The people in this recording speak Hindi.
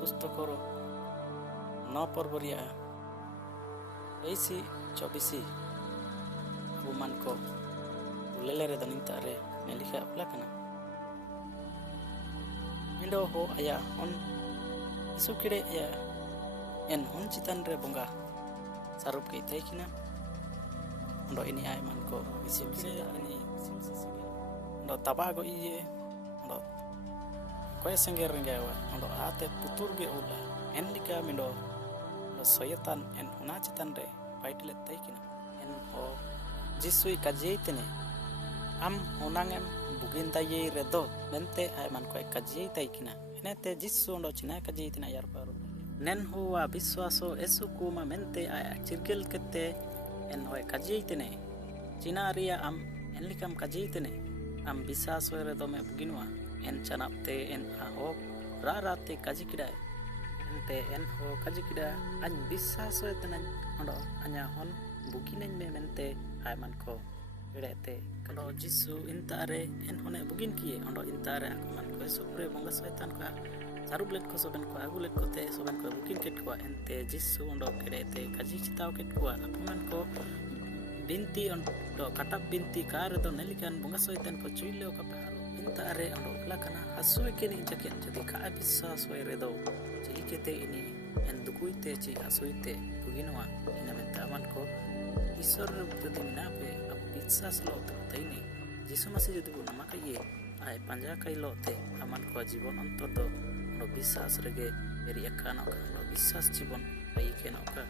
पुस्तकर 9 पर्व रिया 23-24 अबो मान को लेले रे दनिता रे नेलिखा अपला कना मिंडो हो आया हन सुकिड़े या एन हन चितान रे बंगा सारुप के तय किना ओंडो इनी आय मान को इसिम से इनी ओंडो तबा गो इये ओंडो कोय संगे रेंगावा ओंडो आते पुतुर गे उला एन लिका मिंडो ओंडो सोयतान एन हुना चितान रे पाइटले तय किना एन हो जिसुई काजेतने am honangem bugin taye redo mente ay man ko kaji taikina enete jissu ndo china kaji tina yar paru nen huwa biswaso esu kuma mente ay chirgel kete en hoy kaji tine china ria am enlikam kaji tine am bisaso redo me buginwa en chanapte en ho rarate kaji kidai ente en ho kaji kida an bisaso etena ndo anya hon buginen me mente ay man ko Irete kalau jisu intare en hone bugin kiye ondo intare akuman ko supre bonga setan ko sarublet ko soben ko agulet ko te soben ko bugin ket ko ente jisu ondo kirete kaji citaw ket ko akuman ko binti ondo katap binti kar do nelikan bonga setan ko chuilo ka paro intare ondo lakana hasue keni jaken jadi ka abissa soire do jilikete ini en dukuite chi asuite buginwa ina mentaman ko ईश्वर प्रति नापे अब विश्वास लोते तैने जिसु मसीह जदि बो नमा कइए आय पंजा कइ लोते अमन को जीवन अंतर दो विश्वास रेगे एरिया कानो का विश्वास जीवन आई के नौका